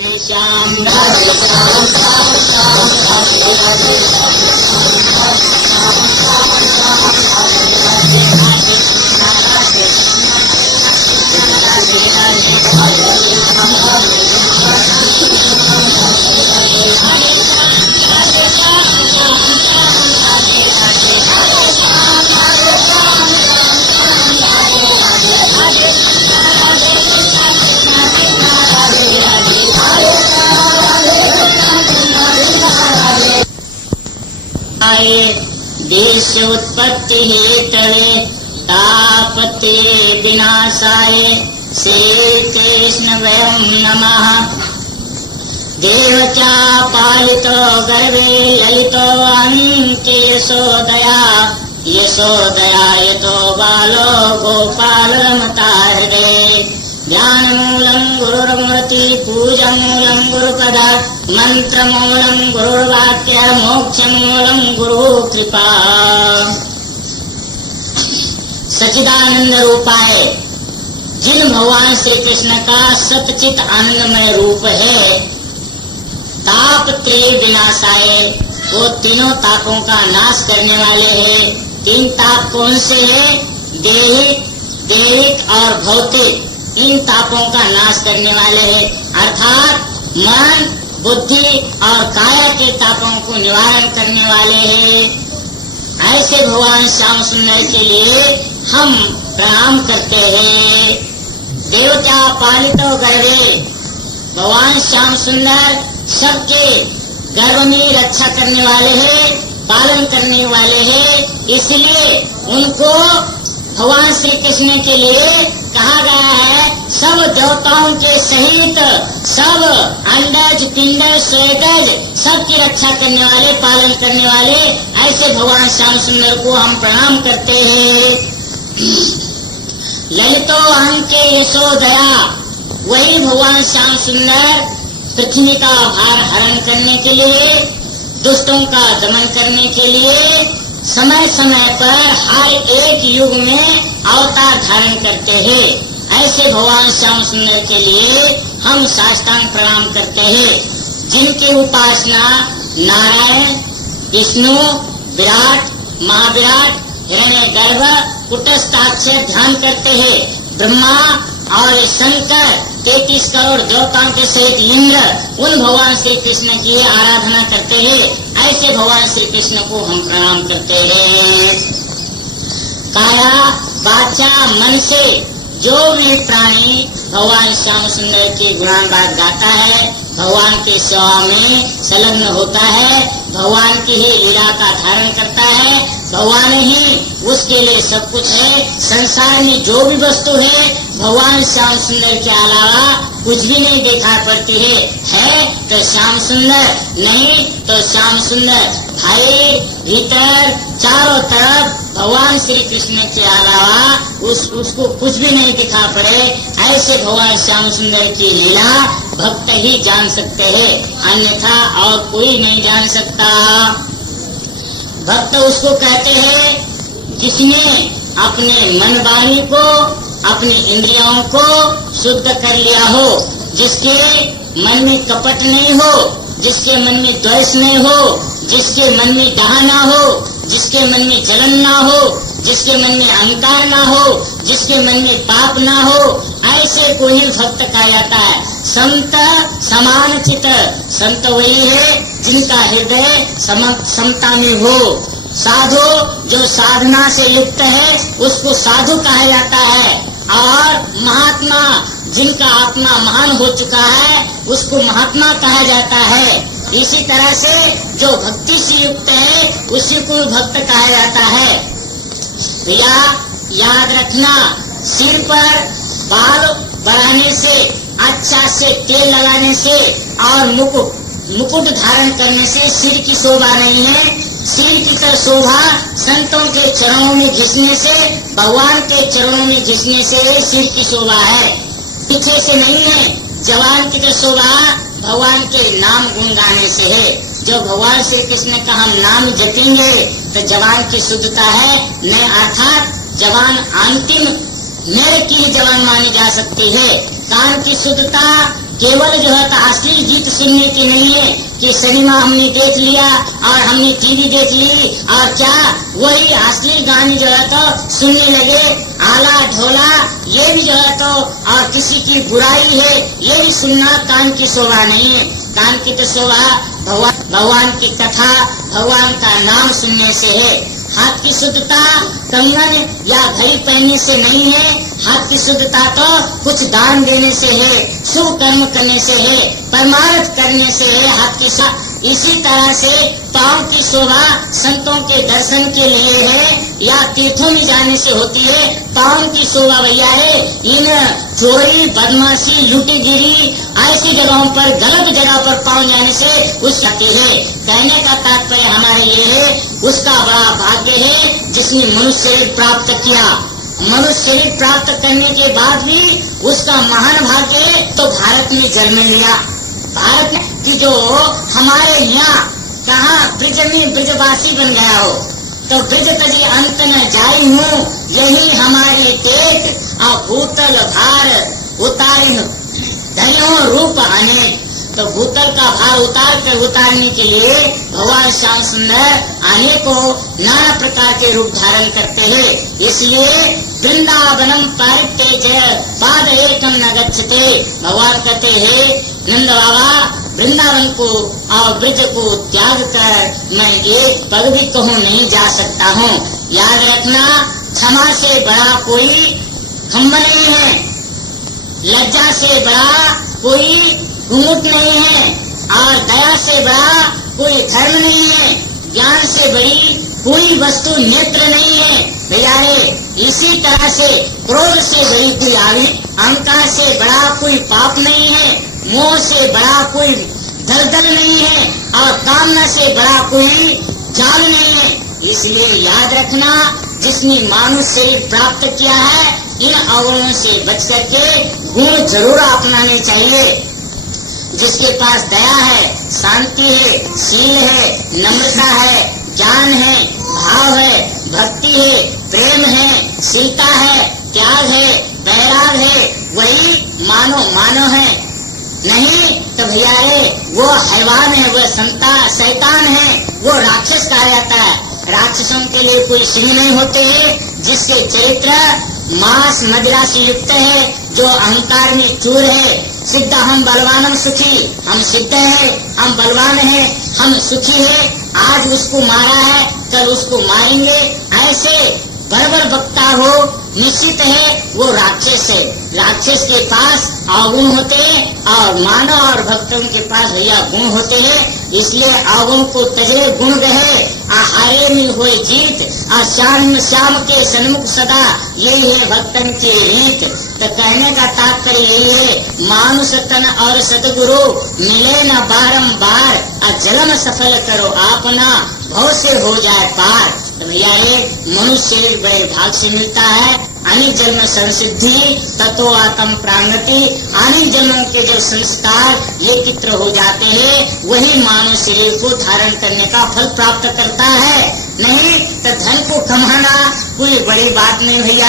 श्याम राधे श्याम श्याम श्याम राधे राधे देश उत्पत्ति हेतवे तापते विनाशाय श्री कृष्ण वयं नमः। देवचा पालितो गर्भे ललितो अंके यशोदया यशोदयायतो बालो गोपालमतार्गे। ध्यानमूलं गुरुर्मूर्ति पूजामूलं गुरुपदा मंत्रमूलं गुरुर्वाक्य मोक्षमूलं गुरु कृपा। सच्चिदानंद रूपाय जिन भगवान श्री कृष्ण का सतचित आनंदमय रूप है, ताप त्रय विनाशाय वो तीनों तापों का नाश करने वाले हैं। तीन ताप कौन से है? देहिक, दैहिक और भौतिक। इन तापों का नाश करने वाले हैं, अर्थात मन, बुद्धि और काया के तापों को निवारण करने वाले हैं। ऐसे भगवान श्याम सुंदर के लिए हम प्रणाम करते हैं। देवता पालितो गर्भे, भगवान श्याम सुंदर सबके गर्भ में रक्षा करने वाले हैं, पालन करने वाले हैं। इसलिए उनको भगवान श्री कृष्ण के लिए कहा गया है, सब देवताओं के सहित सब अंडज पिंडज स्वेदज सबकी रक्षा करने वाले, पालन करने वाले ऐसे भगवान श्याम सुंदर को हम प्रणाम करते हैं। ललितो अंके यशोदया, वही भगवान श्याम सुंदर पृथ्वी का भार हरण करने के लिए, दुष्टों का दमन करने के लिए समय समय पर हर एक युग में अवतार धारण करते हैं। ऐसे भगवान श्याम सुंदर के लिए हम साष्टांग प्रणाम करते हैं, जिनकी उपासना नारायण, विष्णु, विराट, महाविराट, हिरण्यगर्भ, कुटस्थाक्षर ध्यान करते हैं। ब्रह्मा और शंकर 33 करोड़ देवताओं के सहित इंद्र उन भगवान श्री कृष्ण की आराधना करते हैं। ऐसे भगवान श्री कृष्ण को हम प्रणाम करते हैं। काया वाचा मन से जो भी प्राणी भगवान श्याम सुंदर के गुणानुवाद गाता है, भगवान के सेवा में संलग्न होता है, भगवान की ही लीला का धारण करता है, भगवान ही उसके लिए सब कुछ है। संसार में जो भी वस्तु है भगवान श्याम सुंदर के अलावा कुछ भी नहीं दिखाई पड़ती है तो श्याम सुंदर, नहीं तो श्याम सुंदर। भाई भीतर चारों तरफ भगवान श्री कृष्ण के अलावा उसको कुछ भी नहीं दिखा पड़े, ऐसे भगवान श्याम सुंदर की लीला भक्त ही जान सकते हैं, अन्यथा और कोई नहीं जान सकता। भक्त उसको कहते हैं जिसने अपने मन वाणी को, अपनी इंद्रियों को शुद्ध कर लिया हो, जिसके मन में कपट नहीं हो, जिसके मन में द्वेष नहीं हो, जिसके मन में डाह ना हो, जिसके मन में जलन ना हो, जिसके मन में अहंकार ना हो, जिसके मन में पाप ना हो, ऐसे को ही भक्त कहा जाता है। संत समान चित, संत वही है जिनका हृदय समता में हो। साधु जो साधना से युक्त है उसको साधु कहा जाता है, और महात्मा जिनका आत्मा महान हो चुका है उसको महात्मा कहा जाता है। इसी तरह से जो भक्ति से युक्त है उसी को भक्त कहा जाता है। या याद रखना, सिर पर बाल बढ़ाने से, अच्छा से तेल लगाने से और मुकुट धारण करने से सिर की शोभा नहीं है। सिर की तो शोभा संतों के चरणों में घिसने से, भगवान के चरणों में घिसने से सिर की शोभा है, पीछे से नहीं है। जवान की तो शोभा भगवान के नाम गुण गाने से है। जो भगवान श्री कृष्ण का हम नाम जपेंगे तो जवान की शुद्धता है, न अर्थात जवान अंतिम नर की जवान मानी जा सकती है। कान की शुद्धता केवल जो है अश्लील गीत सुनने की नहीं है कि सिनेमा हमने देख लिया और हमने टीवी देख ली और क्या वही अश्लील गाने जो है तो सुनने लगे, आला ढोला ये भी जो है तो और किसी की बुराई है ये भी सुनना कान की शोभा नहीं है। कान की तो शोभा भगवान की कथा, भगवान का नाम सुनने से है। हाथ की शुद्धता कंगन या घड़ी पहनने से नहीं है, हाथ की शुद्धता तो कुछ दान देने से है, शुभ कर्म करने से है, परमार्थ करने से है हाथ की शुद्धता। इसी तरह से पांव की शोभा संतों के दर्शन के लिए है या तीर्थों में जाने से होती है। पांव की शोभा भैया है इन चोरी बदमाशी लूटीगिरी ऐसी जगहों पर गलत जगह पर पांव जाने से उस सके है। कहने का तात्पर्य हमारे ये है उसका बड़ा भाग्य है जिसने मनुष्य शरीर प्राप्त किया। मनुष्य शरीर प्राप्त करने के बाद भी उसका महान भाग्य है तो भारत में जन्म लिया। भारत की जो हमारे यहाँ कहा ब्रज में ब्रजवासी बन गया हो तो ब्रज तजी अंत न जाई हूँ यही हमारी टेक और भूतल भार उतारी धनियों रूप अनेक। तो भूतल का भार उतारने के लिए भगवान श्याम सुंदर अनेकों नाना प्रकार के रूप धारण करते हैं। इसलिए वृंदावनम परित्यज पाद एकम न गच्छते। भगवान कहते हैं नंद बाबा वृंदावन को और ब्रज को त्याग कर मैं एक पग भी कहूँ नहीं जा सकता हूँ। याद रखना क्षमा से बड़ा कोई खम्भ नहीं है, लज्जा से बड़ा कोई घूंघट नहीं है और दया से बड़ा कोई धर्म नहीं है, ज्ञान से बड़ी कोई वस्तु नेत्र नहीं है। भैया इसी तरह से क्रोध से बड़ी कोई आदि, अहंकार से बड़ा कोई पाप नहीं है, मोह से बड़ा कोई दलदल नहीं है और कामना से बड़ा कोई जाल नहीं है। इसलिए याद रखना जिसने मानुष शरीर प्राप्त किया है इन अवगुणों से बच करके गुण जरूर अपनाने चाहिए। जिसके पास दया है, शांति है, शील है, नम्रता है, ज्ञान है, भाव है, भक्ति है, प्रेम है, शीलता है, त्याग है, वैराग है, वही मानो है। नहीं तो भैया वो हैवान है, वो शैतान है, वो राक्षस कहा जाता है। राक्षसों के लिए कोई सिंह नहीं होते हैं जिसके चरित्र मांस मदिरा से युक्त है, जो अहंकार में चूर है। सिद्ध हम बलवानम सुखी, हम सिद्ध है, हम बलवान है, हम सुखी है। आज उसको मारा है कल उसको मारेंगे, ऐसे बर्बर वक्ता हो निश्चित है वो राक्षस है। राक्षस के पास अवगुण होते हैं और मानव और भक्तों के पास भैया गुण होते हैं। इसलिए अवगुण को तजरे गुण गहे हारे में हुए जीत और श्याम के सन्मुख सदा यही है भक्तन की रीत। तो कहने का तात्पर्य यही है मानुष तन और सतगुरु मिले न बारंबार और जन्म सफल करो अपना भव से हो जाए पार। तो भैया मनुष्य शरीर बड़े भाग से मिलता है। अनेक जन्म संसिद्धि तत्व आत्म प्रांगति, अनेक जन्मों के जो संस्कार ये चित्र हो जाते हैं वही मानव शरीर को धारण करने का फल प्राप्त करता है। नहीं तो धन को कमाना कोई बड़ी बात नहीं भैया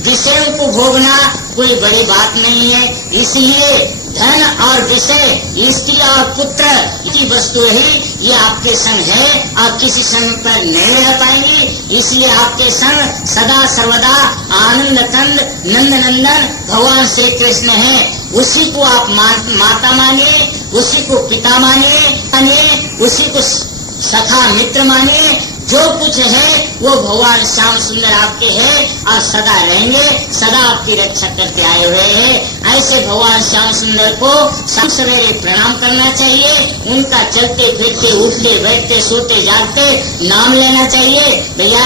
विषयों को भोगना कोई बड़ी बात नहीं है। इसलिए धन और विषय स्त्री और पुत्र की वस्तु ही ये आपके संग है और किसी संग पर नहीं रह पाएंगी। इसलिए आपके संग सदा सर्वदा आनंद कंद नंद नंदन भगवान श्री कृष्ण है। उसी को आप माता मानिए, उसी को पिता मानिए, उसी को सखा मित्र मानिए। जो कुछ है वो भगवान श्याम सुंदर आपके हैं और सदा रहेंगे, सदा आपकी रक्षा करते आए हुए हैं। ऐसे भगवान श्याम सुंदर को शाम सवेरे प्रणाम करना चाहिए। उनका चलते फिरते उठते बैठते सोते जागते नाम लेना चाहिए। भैया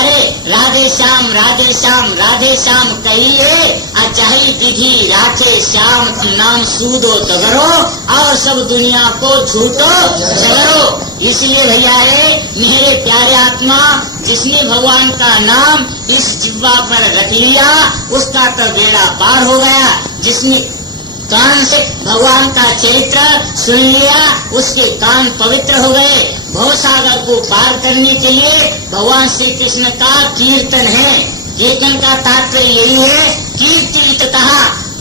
राधे श्याम राधे श्याम राधे श्याम कहिए अचाही विधि राधे श्याम नाम सूदो तगरो और सब दुनिया को झूठो झगड़ो। इसलिए भैया मेरे प्यारे आत्मा जिसने भगवान का नाम इस जिह्वा पर रख लिया उसका तो बेड़ा पार हो गया। जिसने कान से भगवान का चरित्र सुन लिया उसके कान पवित्र हो गए। भवसागर को पार करने के लिए भगवान श्री कृष्ण का कीर्तन है। कीर्तन का तात्पर्य यही है कीर्ति तथा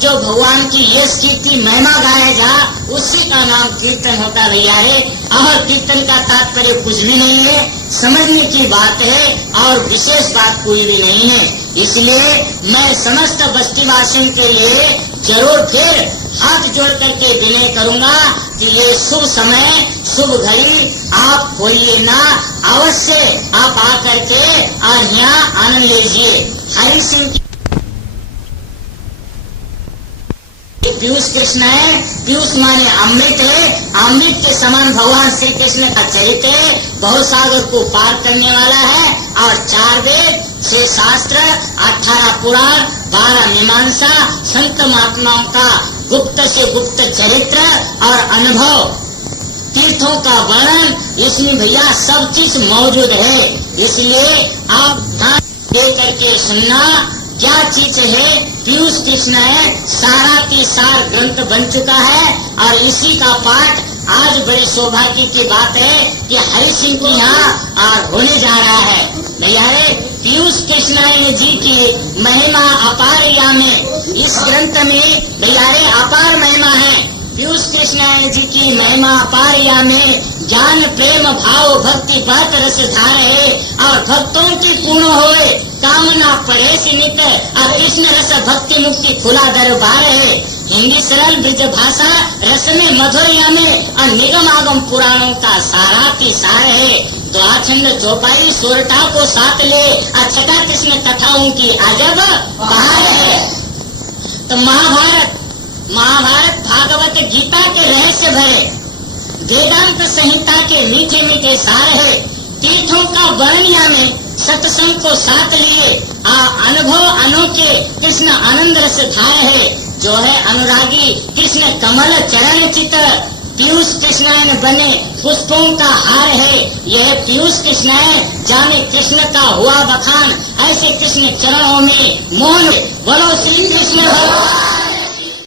जो भगवान की यश कीर्ति महिमा गाया जा, उसी का नाम कीर्तन होता भैया है। और कीर्तन का तात्पर्य कुछ भी नहीं है, समझने की बात है और विशेष बात कोई भी नहीं है। इसलिए मैं समस्त बस्तीवासियों के लिए जरूर फिर हाथ जोड़ करके विनय करूंगा कि ये शुभ समय शुभ घड़ी आप खोइए ना, अवश्य आप आकर के और यहाँ आनंद लीजिए। हरि सिंह पीयूष कृष्ण है, पीयूष माने अमृत है, अमृत के समान भगवान श्री कृष्ण का चरित्र है, बहुत सागर को पार करने वाला है। और 4 वेद, 6 शास्त्र, 18 पुराण, 12 मीमांसा, संत महात्माओं का गुप्त से गुप्त चरित्र और अनुभव, तीर्थों का वर्णन, इसमें भैया सब चीज मौजूद है। इसलिए आप ध्यान दे करके सुनना, क्या चीज है। पीयूष कृष्ण है, सारा सार ग्रंथ बन चुका है और इसी का पाठ आज बड़े सौभाग्य की बात है कि हरि सिंह के यहाँ होने जा रहा है। भैया पीयूष कृष्ण जी की महिमा अपार या में, इस ग्रंथ में भैया अपार महिमा है। पीयूष कृष्ण जी की महिमा अपार या में ज्ञान प्रेम भाव भक्ति बहत रस धार है और भक्तों की पूर्ण होए कामना पढ़े से नित और कृष्ण रस भक्ति मुक्ति खुला दरबार है। हिंदी सरल ब्रज भाषा रस में मधुरिया में और निगम आगम पुराणों का सार है। द्वाचंद चौपाई सोरठा को साथ ले और छठा कृष्ण कथाओं की अजब बहार है। तो महाभारत भागवत गीता के रहस्य भरे वेदांत संहिता के मीठे मीठे सार है। तीर्थों का वर्णिया में सत्संग को साथ लिए अनुभव अनोखे कृष्ण आनंद रस धार है। जो है अनुरागी कृष्ण कमल चरण चित्र, पीयूष कृष्ण बने पुष्पों का हार है। यह पीयूष कृष्ण जाने कृष्ण का हुआ बखान, ऐसे कृष्ण चरणों में मोहन। बोलो श्री कृष्ण भगवान।